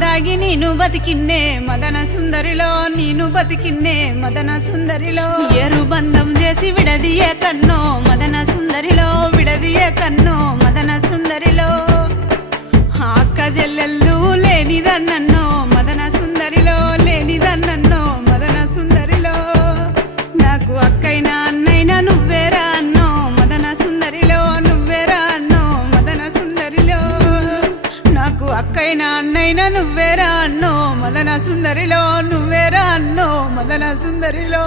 దాగి నేను బతికిన్నే మదన సుందరిలో నేను బతికిన్నే మదన సుందరిలో ఏరు బంధం చేసి విడదియే కన్నో మదన సుందరిలో విడదియే కన్నో మదన సుందరిలో అక్క చెల్లెళ్ళు లేనిదన్నో మదన సుందరిలో లేనిదన్నో మదన సుందరిలో నాకు అక్కైనా అన్నైనా నువ్వేరా అన్నో మదన సుందరిలో నువ్వేరా అన్నో మదన సుందరిలో నాకు అక్కైనా అన్నైనా నువ్వేరా అన్నో మదన సుందరిలో నువ్వేరా అన్నో మదన సుందరిలో